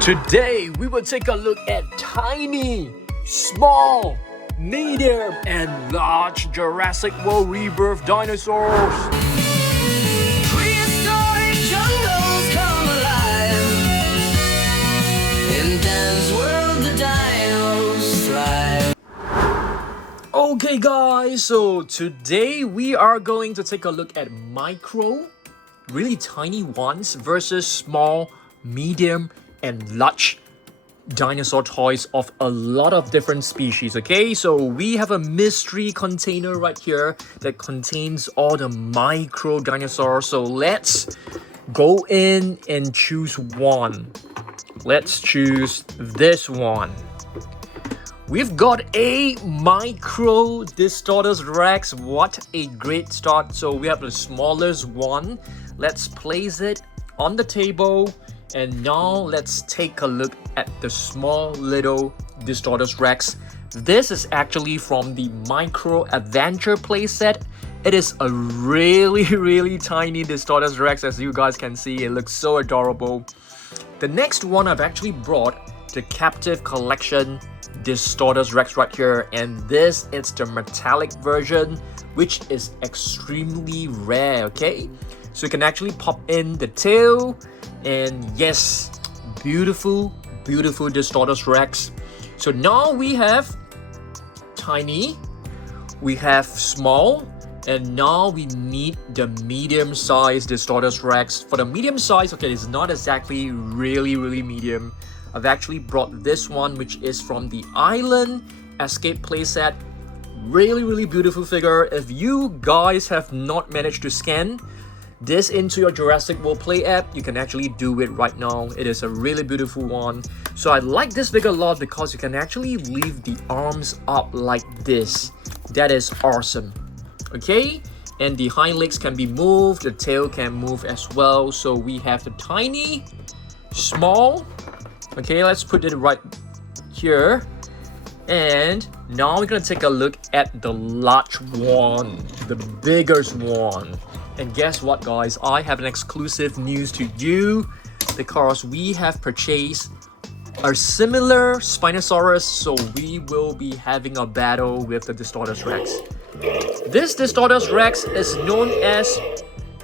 Today we will take a look at tiny, small, medium, and large Jurassic World Rebirth Dinosaurs. Prehistoric jungles come alive. In Dan's world, the dinos thrive. Okay guys, so today we are going to take a look at micro, really tiny ones versus small, medium, and large dinosaur toys of a lot of different species. Okay, so we have a mystery container right here that contains all the micro dinosaurs. So let's go in and choose one. Let's choose this one. We've got a micro Distortus Rex. What a great start. So we have the smallest one. Let's place it on the table. And now let's take a look at the small little Distortus Rex. This is actually from the Micro Adventure playset. It is a really tiny Distortus Rex, as you guys can see. It looks so adorable. The next one I've actually brought the captive collection Distortus Rex right here, and this is the metallic version, which is extremely rare. Okay, so you can actually pop in the tail. And yes, beautiful Distortus Rex. So now we have tiny, we have small, and now we need the medium-sized Distortus Rex. For the medium size, okay, it's not exactly really medium. I've actually brought this one, which is from the Island Escape playset. Really beautiful figure. If you guys have not managed to scan this into your Jurassic World Play app, you can actually do it right now. It is a really beautiful one. So I like this figure a lot because you can actually leave the arms up like this. That is awesome. Okay, and the hind legs can be moved, the tail can move as well. So we have the tiny, small. Okay, let's put it right here. And now we're gonna take a look at the large one, the biggest one. And guess what, guys? I have an exclusive news to you because we have purchased a similar Spinosaurus, so we will be having a battle with the Distortus Rex. This Distortus Rex is known as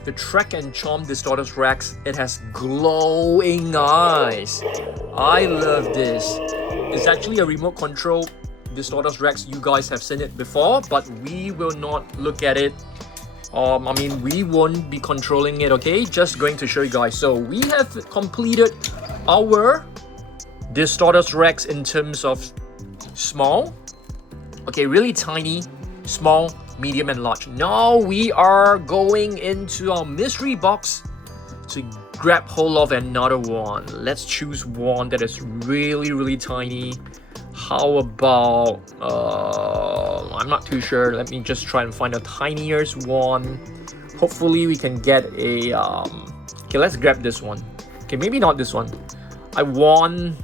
the Track and Chomp Distortus Rex. It has glowing eyes. I love this. It's actually a remote control Distortus Rex. You guys have seen it before, but we will not look at it. We won't be controlling it, okay? Just going to show you guys. So we have completed our Distortus Rex in terms of small, okay, really tiny, small, medium, and large. Now we are going into our mystery box to grab hold of another one. Let's choose one that is really tiny. How about I'm not too sure. Let me just try and find a tiniest one. Hopefully we can get a okay, let's grab this one. Okay, maybe not this one. I won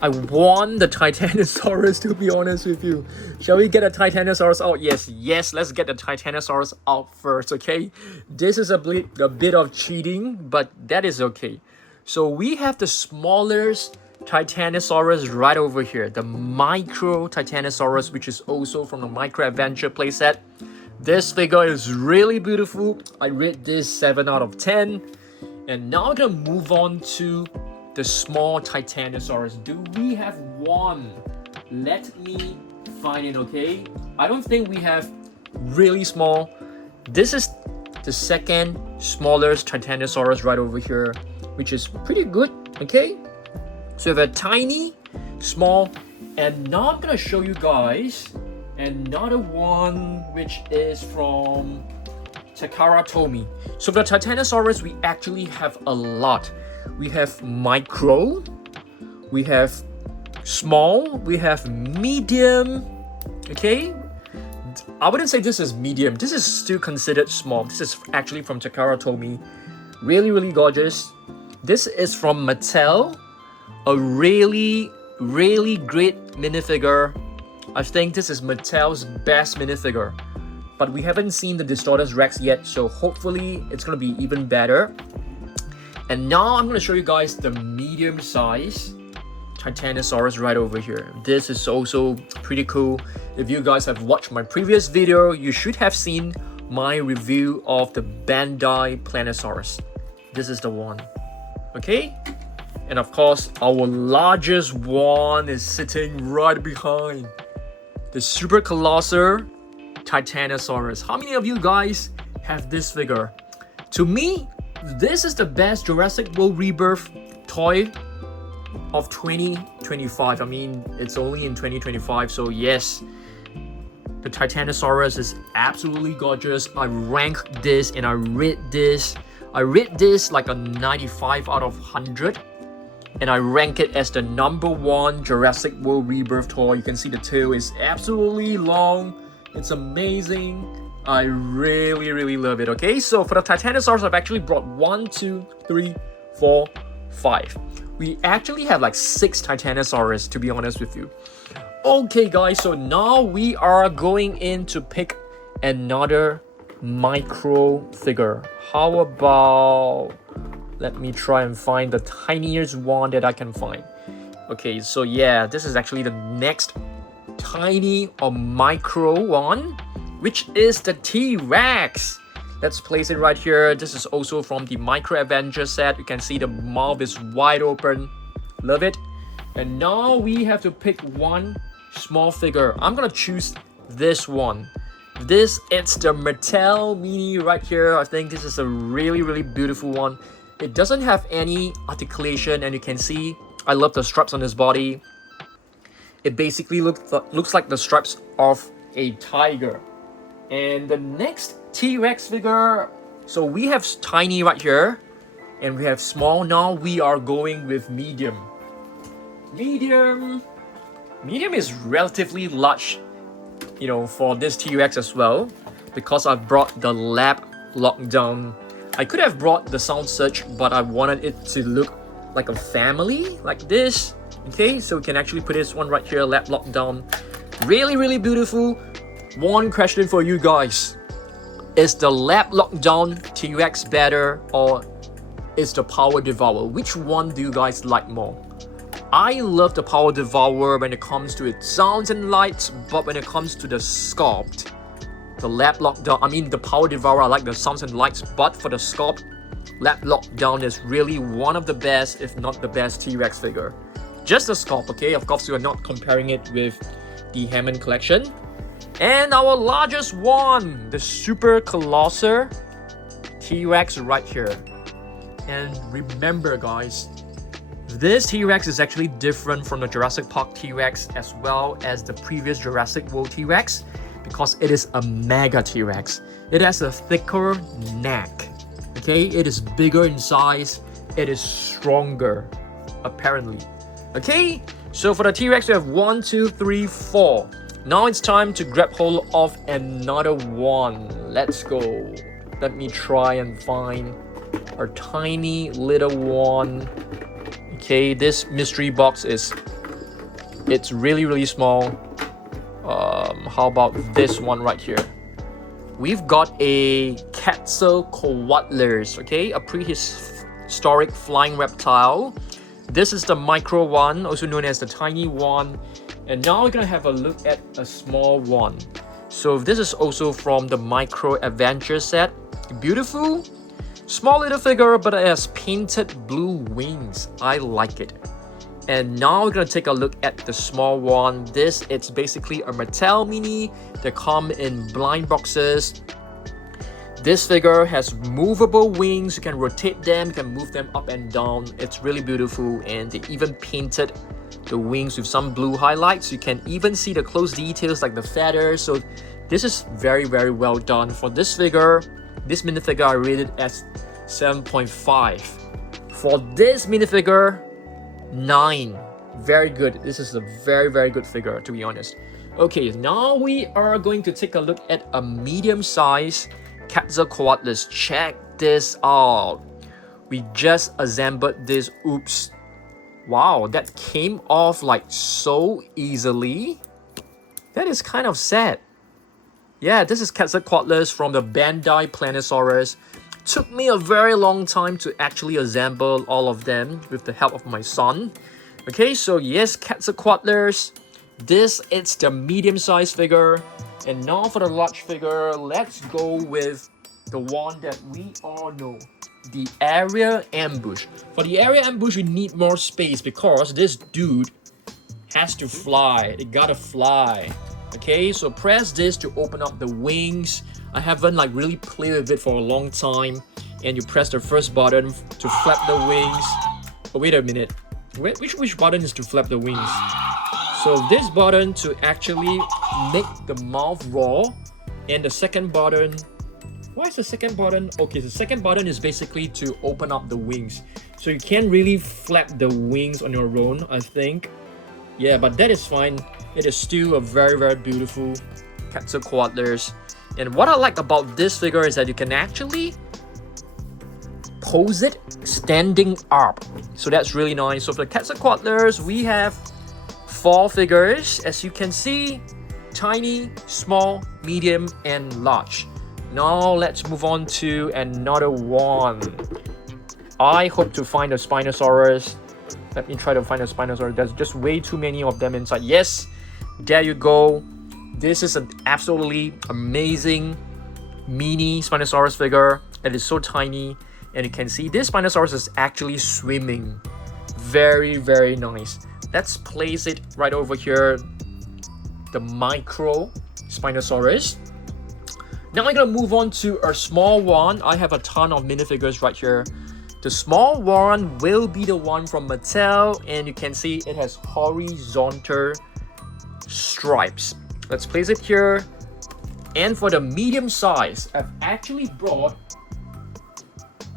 the Titanosaurus, to be honest with you. Shall we get a Titanosaurus out? Yes, let's get the Titanosaurus out first, okay? This is a bit of cheating, but that is okay. So we have the smallest Titanosaurus right over here, the Micro Titanosaurus, which is also from the Micro Adventure playset. This figure is really beautiful. I rate this 7 out of 10. And now we're gonna move on to the small Titanosaurus. Do we have one? Let me find it, okay? I don't think we have really small. This is the second smallest Titanosaurus right over here, which is pretty good, okay? So we have a tiny, small, and now I'm gonna show you guys another one, which is from Takara Tomy. So for the Titanosaurus, we actually have a lot. We have micro, we have small, we have medium, okay? I wouldn't say this is medium. This is still considered small. This is actually from Takara Tomy. Really gorgeous. This is from Mattel. A really great minifigure. I think this is Mattel's best minifigure. But we haven't seen the Distortus Rex yet, so hopefully it's gonna be even better. And now I'm going to show you guys the medium size Titanosaurus right over here. This is also pretty cool. If you guys have watched my previous video, you should have seen my review of the Bandai Planosaurus. This is the one. Okay? And of course, our largest one is sitting right behind. The super colossal Titanosaurus. How many of you guys have this figure? To me, this is the best Jurassic World Rebirth toy of 2025. I mean, it's only in 2025, so yes, the Titanosaurus is absolutely gorgeous. I rank this and I rate this like a 95 out of 100, and I rank it as the #1 Jurassic World Rebirth toy. You can see the tail is absolutely long. It's amazing. I really love it. Okay, so for the Titanosaurus, I've actually brought 1, 2, 3, 4, 5. We actually have like 6 Titanosaurus, to be honest with you. Okay guys, so now we are going in to pick another micro figure. How about, let me try and find the tiniest one that I can find. Okay, so yeah, this is actually the next tiny or micro one, which is the T-Rex. Let's place it right here. This is also from the Micro Avenger set. You can see the mouth is wide open. Love it. And now we have to pick one small figure. I'm gonna choose this one. It's the Mattel Mini right here. I think this is a really beautiful one. It doesn't have any articulation, and you can see I love the stripes on his body. It basically looks like the stripes of a tiger. And the next T-Rex figure, so we have tiny right here and we have small. Now we are going with medium. Medium is relatively large, you know, for this T-Rex as well, because I brought the lab lockdown. I could have brought the sound search, but I wanted it to look like a family, like this. Okay, so we can actually put this one right here, lab lockdown. Really beautiful. One question for you guys. Is the lab lockdown T-Rex better, or is the Power Devourer? Which one do you guys like more? I love the Power Devourer when it comes to its sounds and lights, but when it comes to the sculpt, the lab lockdown, I mean the Power Devourer, I like the sounds and lights, but for the sculpt, lab lockdown is really one of the best, if not the best T-Rex figure. Just the sculpt, okay? Of course, we are not comparing it with the Hammond collection. And our largest one, the super colossal T-Rex right here. And remember guys, this T-Rex is actually different from the Jurassic Park T-Rex as well as the previous Jurassic World T-Rex, because it is a mega T-Rex. It has a thicker neck. Okay, it is bigger in size. It is stronger, apparently. Okay, so for the T-Rex we have 1, 2, 3, 4. Now it's time to grab hold of another one. Let's go. Let me try and find our tiny little one. Okay, this mystery box it's really small. How about this one right here? We've got a Quetzalcoatlus, okay, a prehistoric flying reptile. This is the micro one, also known as the tiny one. And now we're gonna have a look at a small one. So this is also from the Micro Avenger set. Beautiful, small little figure, but it has painted blue wings. I like it. And now we're gonna take a look at the small one. It's basically a Mattel Mini. They come in blind boxes. This figure has movable wings. You can rotate them, you can move them up and down. It's really beautiful, and they even painted the wings with some blue highlights. You can even see the close details like the feathers. So this is very well done. For this figure, this minifigure, I rated as 7.5. For this minifigure, 9. Very good. This is a very good figure, to be honest. Okay, now we are going to take a look at a medium size Quetzalcoatlus. Check this out. We just assembled this. Oops. Wow, that came off like so easily. That is kind of sad. Yeah, this is Quetzalcoatlus from the Bandai Planosaurus. Took me a very long time to actually assemble all of them with the help of my son. Okay, so yes, Quetzalcoatlus. This is the medium-sized figure. And now for the large figure, let's go with the one that we all know. The area ambush. For the area ambush, you need more space because this dude has to fly. It gotta fly. Okay, so press this to open up the wings. I haven't like really played with it for a long time. And you press the first button to flap the wings. Oh, wait a minute. Which button is to flap the wings? So this button to actually make the mouth roar. And the second button... Why is the second button? Okay, the second button is basically to open up the wings. So you can't really flap the wings on your own, I think. Yeah, but that is fine. It is still a very, very beautiful Quetzalcoatlus. And what I like about this figure is that you can actually pose it standing up. So that's really nice. So for the Quetzalcoatlus, we have 4 figures. As you can see, tiny, small, medium, and large. Now let's move on to another one. I hope to find a Spinosaurus. Let me try to find a Spinosaurus. There's just way too many of them inside. Yes, there you go. This is an absolutely amazing mini Spinosaurus figure. It is so tiny. And you can see this Spinosaurus is actually swimming. Very, very nice. Let's place it right over here. The micro Spinosaurus. Now I'm gonna move on to a small one. I have a ton of minifigures right here. The small one will be the one from Mattel, and you can see it has horizontal stripes. Let's place it here. And for the medium size, I've actually brought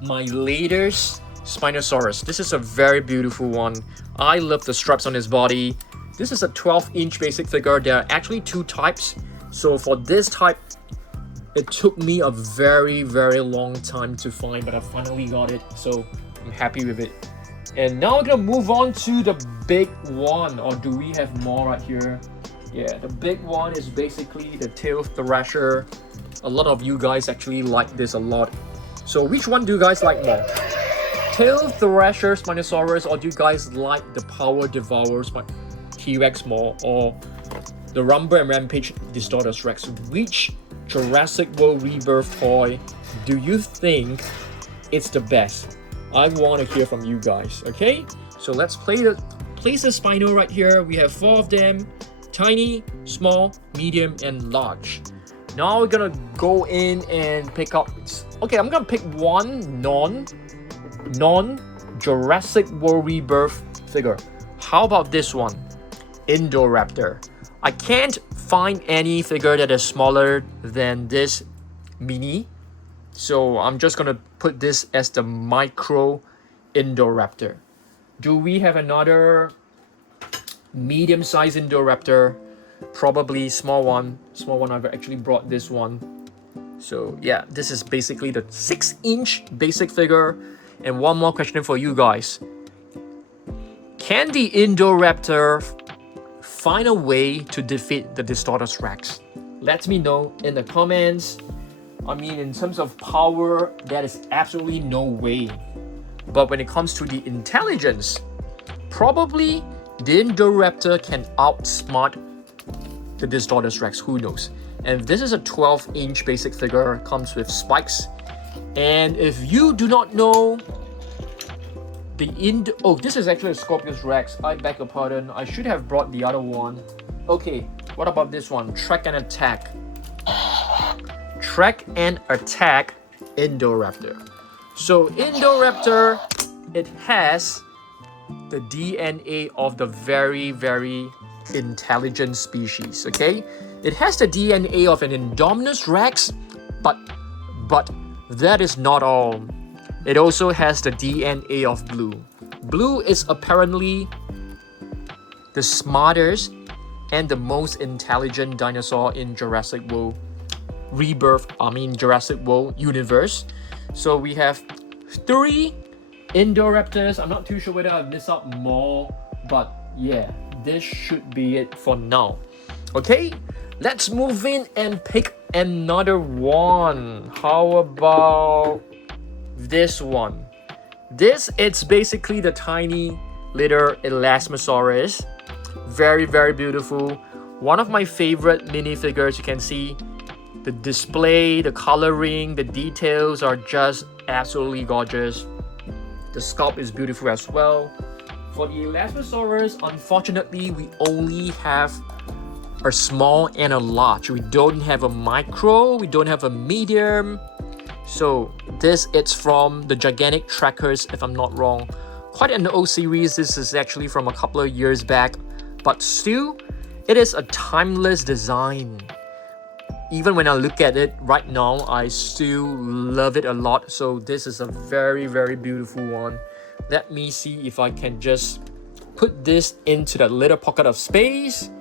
my latest Spinosaurus. This is a very beautiful one. I love the stripes on his body. This is a 12-inch basic figure. There are actually 2 types. So for this type, it took me a very, very long time to find, but I finally got it. So I'm happy with it. And now we're gonna move on to the big one. Or do we have more right here? Yeah, the big one is basically the tail thrasher. A lot of you guys actually like this a lot. So which one do you guys like more? Tail Thrasher Spinosaurus, or do you guys like the Power Devourer T-Rex more, or the Rumble and Rampage Distortus Rex? Which Jurassic World Rebirth toy do you think it's the best? I want to hear from you guys, okay? So let's place the Spino right here. We have 4 of them. Tiny, small, medium, and large. Now we're gonna go in and pick up... Okay, I'm gonna pick one non-Jurassic World Rebirth figure. How about this one? Indoraptor. I can't find any figure that is smaller than this mini. So I'm just gonna put this as the micro Indoraptor. Do we have another medium-sized Indoraptor? Probably small one. I've actually brought this one. So yeah, this is basically the 6-inch basic figure. And one more question for you guys. Can the Indoraptor find a way to defeat the Distortus Rex? Let me know in the comments. I mean, in terms of power, that is absolutely no way. But when it comes to the intelligence, probably the Indoraptor can outsmart the Distortus Rex, who knows. And this is a 12-inch basic figure, comes with spikes. And if you do not know this is actually a Scorpios Rex. I beg your pardon. I should have brought the other one. Okay, what about this one? Track and Attack. Track and Attack Indoraptor. So Indoraptor, it has the DNA of the very, very intelligent species, okay? It has the DNA of an Indominus Rex, but that is not all. It also has the DNA of Blue. Blue is apparently the smartest and the most intelligent dinosaur in Jurassic World Jurassic World universe. So we have 3 Indoraptors. I'm not too sure whether I've missed out more, but yeah, this should be it for now. Okay, let's move in and pick another one. How about this one. This, it's basically the tiny little Elasmosaurus. Very, very beautiful. One of my favorite minifigures. You can see the display, the coloring, the details are just absolutely gorgeous. The sculpt is beautiful as well. For the Elasmosaurus, unfortunately, we only have a small and a large. We don't have a micro, we don't have a medium. So this is from the Gigantic Trackers, if I'm not wrong. Quite an old series. This is actually from a couple of years back, but still, it is a timeless design. Even when I look at it right now, I still love it a lot. So this is a very, very beautiful one. Let me see if I can just put this into that little pocket of space.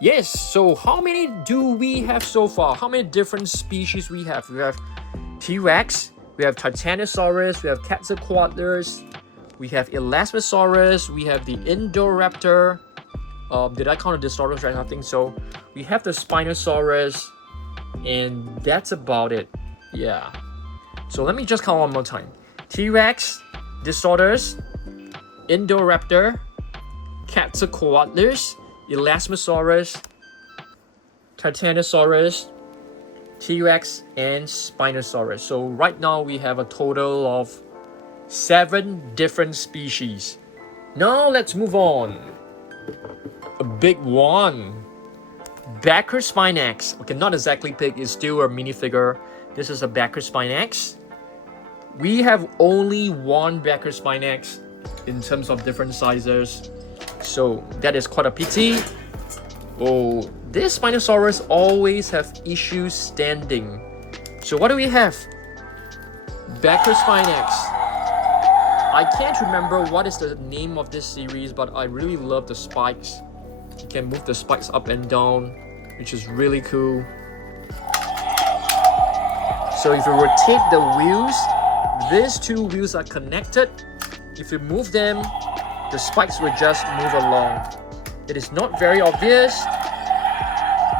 Yes, so how many do we have so far? How many different species we have? We have T-Rex, we have Titanosaurus, we have Quetzalcoatlus, we have Elasmosaurus, we have the Indoraptor. Did I count the Distortus right? I think so. We have the Spinosaurus, and that's about it. Yeah. So let me just count one more time. T-Rex, Distortus, Indoraptor, Quetzalcoatlus, Elasmosaurus, Titanosaurus, T-Rex, and Spinosaurus. So right now we have a total of 7 different species. Now let's move on. A big one. Baryonyx. Okay, not exactly big, it's still a minifigure. This is a Baryonyx. We have only one Baryonyx in terms of different sizes. So that is quite a pity. Oh, this Spinosaurus always have issues standing. So what do we have? Baryonyx. I can't remember what is the name of this series, but I really love the spikes. You can move the spikes up and down, which is really cool. So if you rotate the wheels, these 2 wheels are connected. If you move them, the spikes will just move along. It is not very obvious,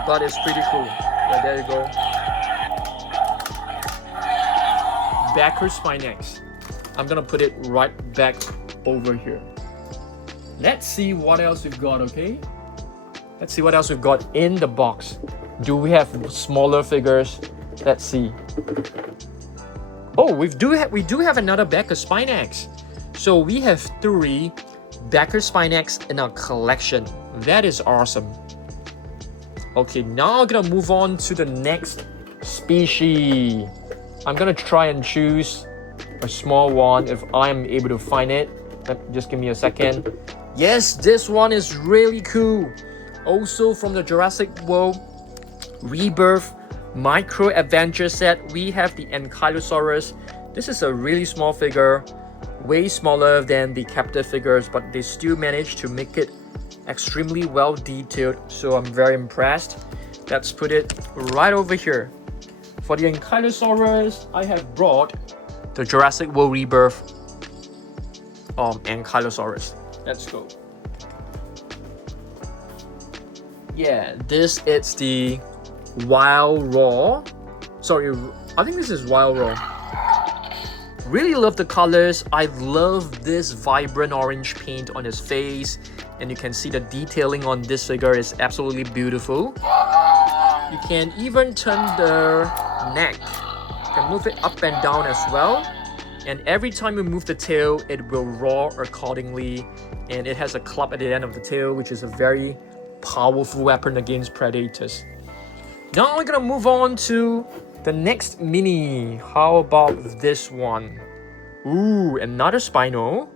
but it's pretty cool. Yeah, there you go. Baryonyx. I'm gonna put it right back over here. Let's see what else we've got, okay? Let's see what else we've got in the box. Do we have smaller figures? Let's see. Oh, we do have another Baryonyx. So we have 3 Baryonyx in our collection. That is awesome. Okay, now I'm gonna move on to the next species. I'm gonna try and choose a small one if I'm able to find it. Just give me a second. Yes, this one is really cool. Also from the Jurassic World Rebirth Micro Adventure set, we have the Ankylosaurus. This is a really small figure, way smaller than the captive figures, but they still managed to make it extremely well detailed, so I'm very impressed. Let's put it right over here. For the Ankylosaurus, I have brought the Jurassic World Rebirth Ankylosaurus. Let's go. Yeah, this is the Wild Raw. Sorry, I think this is Wild Raw. Really love the colors. I love this vibrant orange paint on his face, and you can see the detailing on this figure is absolutely beautiful. You can even turn the neck. You can move it up and down as well. And every time you move the tail, it will roar accordingly. And it has a club at the end of the tail, which is a very powerful weapon against predators. Now we're gonna move on to the next mini. How about this one? Ooh, another Spino.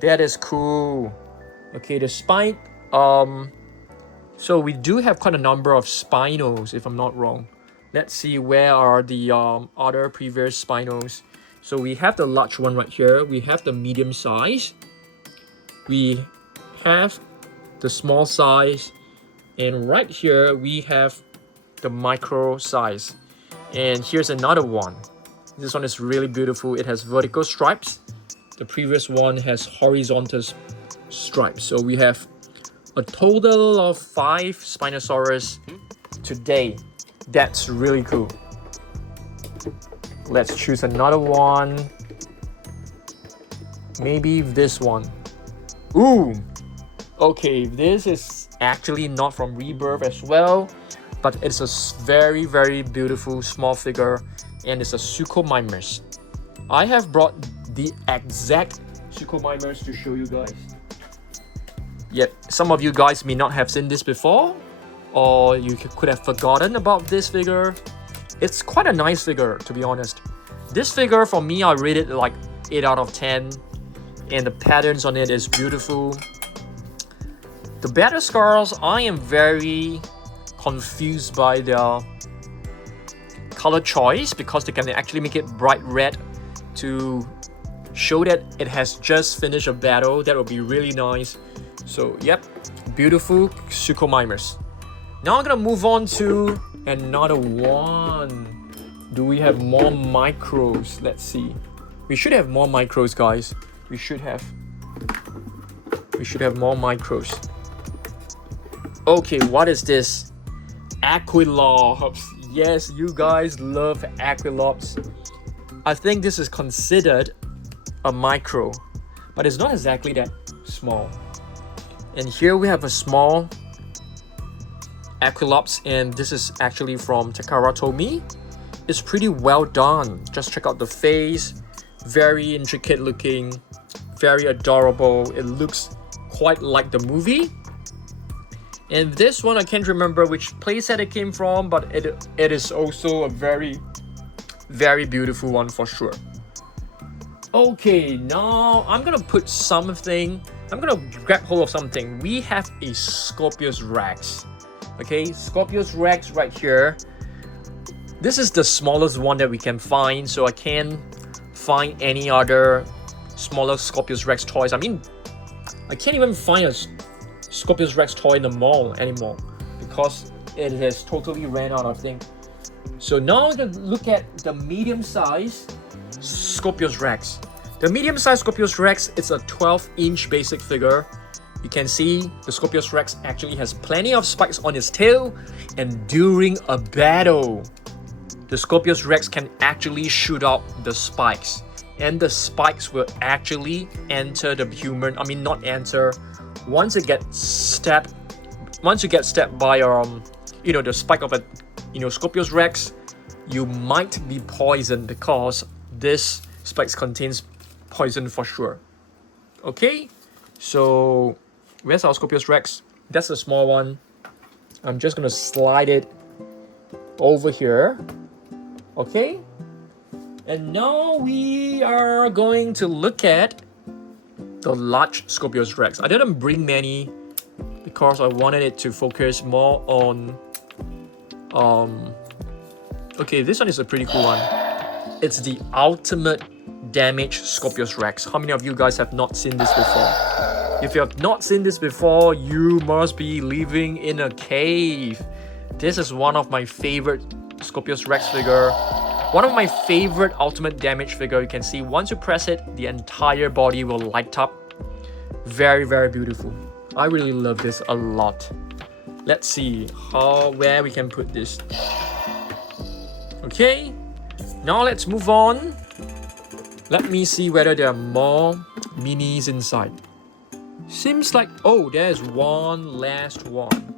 That is cool. Okay, the spine. So we do have quite a number of Spinos, if I'm not wrong. Let's see, where are the other previous Spinos? So we have the large one right here. We have the medium size. We have the small size. And right here, we have the micro size. And here's another one. This one is really beautiful. It has vertical stripes. The previous one has horizontal stripes. So we have a total of 5 Spinosaurus today. That's really cool. Let's choose another one. maybe this one. Ooh! Okay, this is actually not from Rebirth as well, but it's a very, very beautiful small figure, and it's a Suchomimus. I have brought the exact Suchomimus to show you guys. Yet, some of you guys may not have seen this before, or you could have forgotten about this figure. It's quite a nice figure, to be honest. This figure, for me, I rate it like 8 out of 10, and the patterns on it is beautiful. The battle scars, I am very confused by their color choice, because they can actually make it bright red to show that it has just finished a battle. That would be really nice. So yep, beautiful Suchomimus. Now I'm gonna move on to another one. Do we have more micros? Let's see. We should have more micros, guys. We should have more micros. Okay, what is this? Ankylosaurus. Yes, you guys love Ankylosaurus. I think this is considered a micro, but it's not exactly that small. And here we have a small Ankylosaurus, and this is actually from Takara Tomy. It's pretty well done. Just check out the face. Very intricate looking, very adorable. It looks quite like the movie. And this one, I can't remember which playset it came from, but it is also a very, very beautiful one for sure. Okay, now I'm gonna put something. I'm gonna grab hold of something. We have a Scorpios Rex. Okay, Scorpios Rex right here. This is the smallest one that we can find, so I can't find any other smaller Scorpios Rex toys. I mean, I can't even find a Scorpios Rex toy in the mall anymore because it has totally ran out, I think. So now we're gonna look at the medium-sized Scorpios Rex. The medium-sized Scorpios Rex is a 12-inch basic figure. You can see the Scorpios Rex actually has plenty of spikes on its tail, and during a battle, the Scorpios Rex can actually shoot out the spikes, and the spikes will actually enter the human. I mean, not enter. Once it gets stabbed, once you get stabbed by the spike of a Scorpios Rex, you might be poisoned because this spikes contains poison for sure. Okay, so where's our Scorpios Rex? That's the small one. I'm just gonna slide it over here. Okay, and now we are going to look at the large Scorpios Rex. I didn't bring many because I wanted it to focus more on okay, this one is a pretty cool one. It's the ultimate damage Scorpios Rex. How many of you guys have not seen this before? If you have not seen this before, you must be living in a cave. This is one of my favorite Scorpios Rex figure. One of my favorite ultimate damage figure. You can see once you press it, the entire body will light up. Very, very beautiful. I really love this a lot. Let's see where we can put this. Okay, now let's move on. Let me see whether there are more minis inside. Seems like, oh, there's one last one.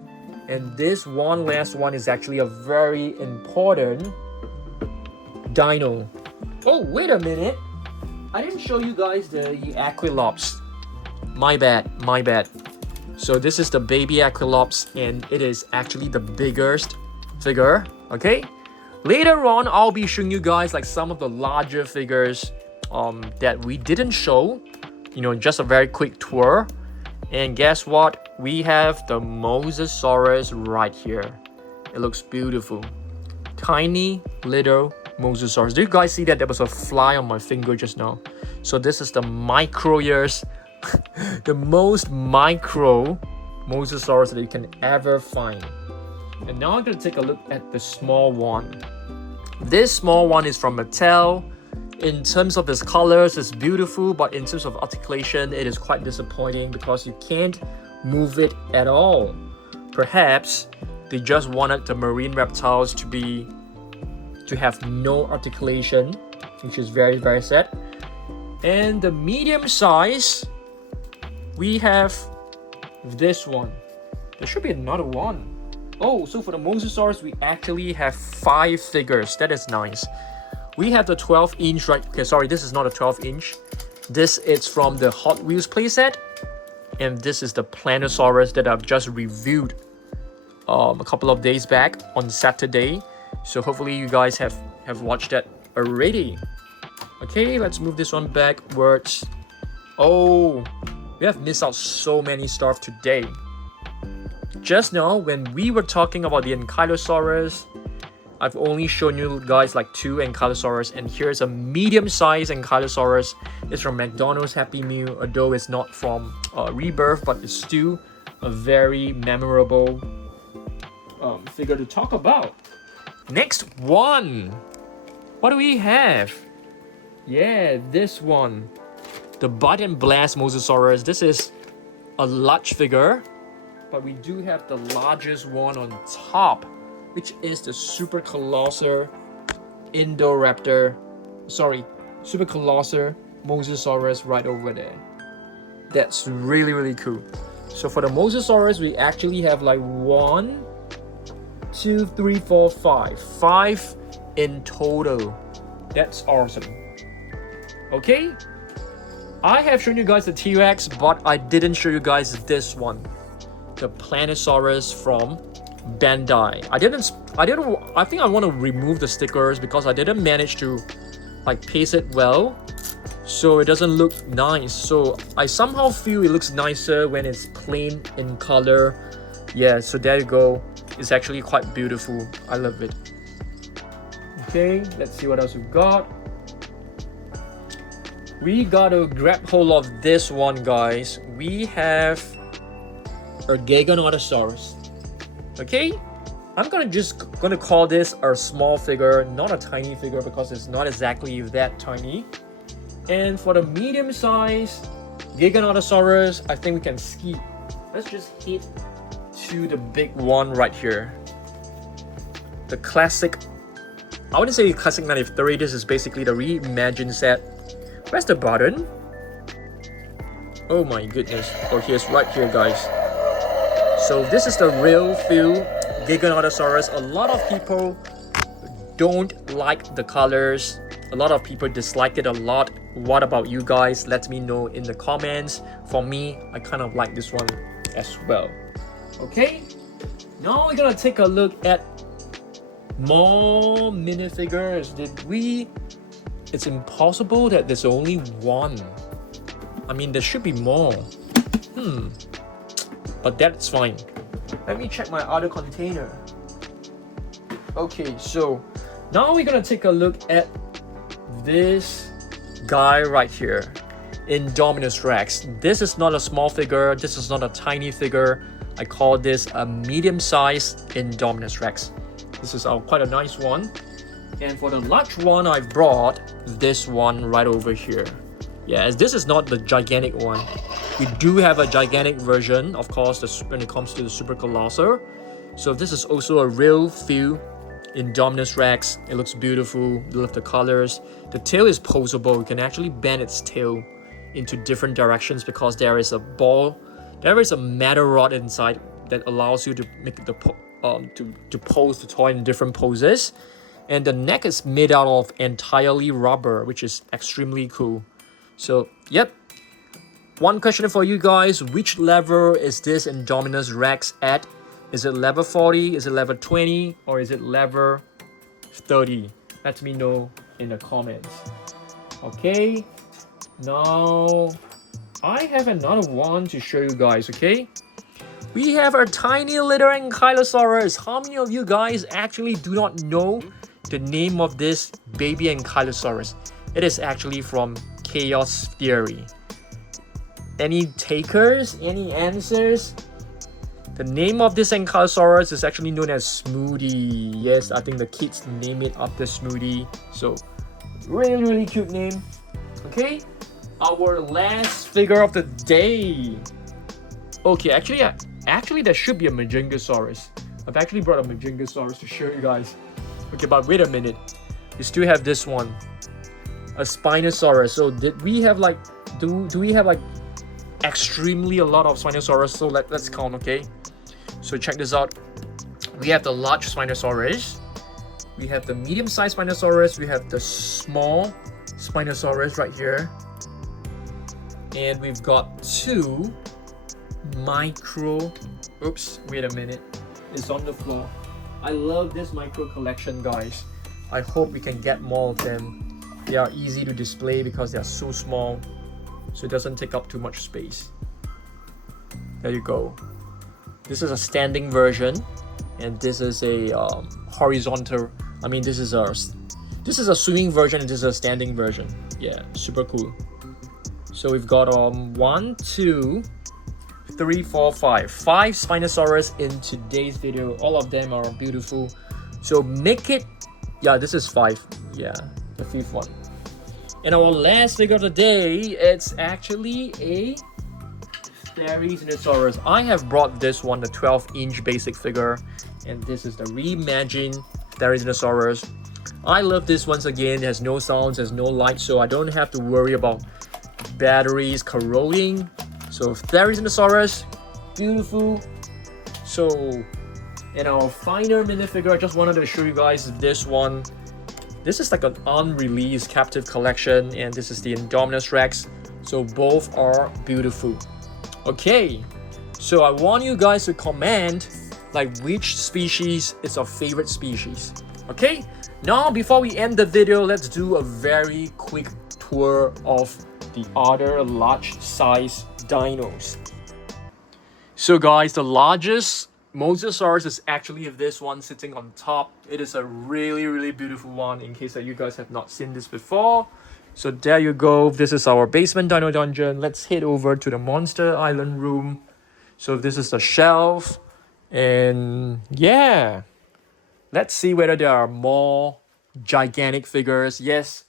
And this one last one is actually a very important dino. Oh, wait a minute. I didn't show you guys the Ankylosaurus. My bad. So this is the baby Ankylosaurus, and it is actually the biggest figure, okay? Later on, I'll be showing you guys like some of the larger figures that we didn't show. Just a very quick tour. And guess what? We have the Mosasaurus right here. It looks beautiful. Tiny little Mosasaurus. Do you guys see that? There was a fly on my finger just now. So this is the micro years, the most micro Mosasaurus that you can ever find. And now I'm going to take a look at the small one. This small one is from Mattel. In terms of its colors, it's beautiful, but in terms of articulation, it is quite disappointing because you can't move it at all. Perhaps they just wanted the marine reptiles to have no articulation, which is very, very sad. And the medium size, we have this one. There should be another one. Oh, so for the Mosasaurus, we actually have 5 figures. That is nice. We have the 12-inch, right? Okay, sorry, this is not a 12-inch. This is from the Hot Wheels playset. And this is the Planosaurus that I've just reviewed a couple of days back on Saturday. So hopefully you guys have watched that already. Okay, let's move this one backwards. Oh, we have missed out so many stuff today. Just now, when we were talking about the Ankylosaurus, I've only shown you guys like 2 Ankylosaurus, and here's a medium-sized Ankylosaurus. It's from McDonald's Happy Meal, although it's not from Rebirth, but it's still a very memorable figure to talk about. Next one, what do we have? Yeah, this one, the Bite and Blast Mosasaurus. This is a large figure, but we do have the largest one on top, which is the Super Colossal Indoraptor. Sorry, Super Colossal Mosasaurus right over there. That's really, really cool. So for the Mosasaurus, we actually have like 1, 2, 3, 4, 5. 5 in total. That's awesome. Okay, I have shown you guys the T-Rex, but I didn't show you guys this one, the Planosaurus from Bandai. I think I want to remove the stickers because I didn't manage to like paste it well, so it doesn't look nice. So I somehow feel it looks nicer when it's plain in color. Yeah, so there you go. It's actually quite beautiful. I love it. Okay, let's see what else we've got. We gotta grab hold of this one, guys. We have a Giganotosaurus. Okay, I'm gonna call this a small figure, not a tiny figure, because it's not exactly that tiny. And for the medium size Giganotosaurus, I think we can skip. Let's just hit to the big one right here. The classic, I wouldn't say classic 93, this is basically the reimagined set. Where's the button? Oh my goodness. Oh, here's right here, guys. So this is the real feel Giganotosaurus. A lot of people don't like the colors. A lot of people dislike it a lot. What about you guys? Let me know in the comments. For me, I kind of like this one as well. Okay, now we're gonna take a look at more minifigures. It's impossible that there's only one. I mean, there should be more. But that's fine. Let me check my other container. Okay, so now we're gonna take a look at this guy right here, Indoraptor Rex. This is not a small figure. This is not a tiny figure. I call this a medium-sized Indoraptor Rex. This is quite a nice one. And for the large one, I've brought this one right over here. Yeah, as this is not the gigantic one. We do have a gigantic version, of course, when it comes to the Super Colossal. So this is also a real feel Indoraptor Rex. It looks beautiful. I love the colors. The tail is posable. You can actually bend its tail into different directions because there is a metal rod inside that allows you to make the to pose the toy in different poses. And the neck is made out of entirely rubber, which is extremely cool. So, yep. One question for you guys. Which level is this Indoraptor Rex at? Is it level 40? Is it level 20? Or is it level 30? Let me know in the comments. Okay. Now, I have another one to show you guys, okay? We have our tiny little Ankylosaurus. How many of you guys actually do not know the name of this baby Ankylosaurus? It is actually from Chaos Theory. Any takers? Any answers? The name of this Ankylosaurus is actually known as Smoothie. Yes, I think the kids name it after Smoothie. So, really, really cute name. Okay, our last figure of the day. Okay, actually there should be a Giganotosaurus. I've actually brought a Giganotosaurus to show you guys. Okay, but wait a minute. We still have this one. a Spinosaurus. So did we have like, do we have like extremely a lot of Spinosaurus? So let's count, okay? So check this out. We have the large Spinosaurus. We have the medium-sized Spinosaurus. We have the small Spinosaurus right here. And we've got two micro... Oops, wait a minute. It's on the floor. I love this micro collection, guys. I hope we can get more of them. They are easy to display because they are so small, so it doesn't take up too much space. There you go. This is a standing version, and this is a horizontal. I mean, this is a swimming version, and this is a standing version. Yeah, super cool. So we've got 1, 2, 3, 4, 5 Spinosaurus in today's video. All of them are beautiful. So make it, yeah, this is 5. Yeah, the 5th one. And our last figure of the day, it's actually a Titanosaurus. I have brought this one, the 12-inch basic figure, and this is the reimagined Titanosaurus. I love this once again. It has no sounds, there's no light, so I don't have to worry about batteries corroding. So Titanosaurus, beautiful. So in our final minifigure, I just wanted to show you guys this one. This is like an unreleased captive collection, and this is the Indoraptor Rex. So both are beautiful. Okay, so I want you guys to comment like which species is your favorite species. Okay, now before we end the video, let's do a very quick tour of the other large size dinos. So guys, the largest Mosasaurus is actually this one sitting on top. It is a really beautiful one, in case that you guys have not seen this before. So there you go. This is our basement dino dungeon. Let's head over to the monster island room. So this is the shelf, and yeah, let's see whether there are more gigantic figures. Yes,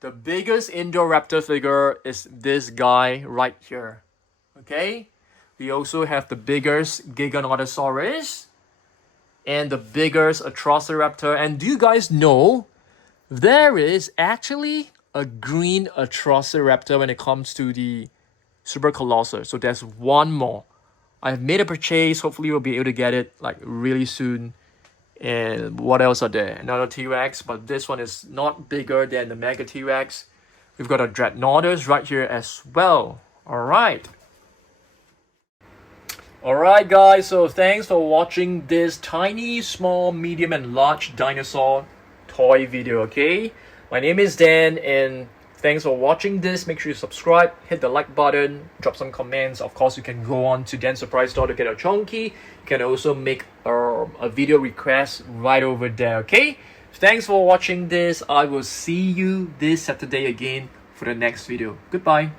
the biggest Indoraptor figure is this guy right here. Okay, we also have the biggest Giganotosaurus and the biggest Atrociraptor. And do you guys know there is actually a green Atrociraptor when it comes to the Super Colossal? So there's one more. I've made a purchase. Hopefully we'll be able to get it like really soon. And what else are there? Another T-Rex, but this one is not bigger than the Mega T-Rex. We've got a Dreadnoughtus right here as well. Alright. Alright guys, so thanks for watching this tiny, small, medium and large dinosaur toy video, okay? My name is Dan, and thanks for watching this. Make sure you subscribe, hit the like button, drop some comments. Of course, you can go on to Dan's Surprise Store to get a chunky. You can also make a video request right over there, okay? Thanks for watching this. I will see you this Saturday again for the next video. Goodbye.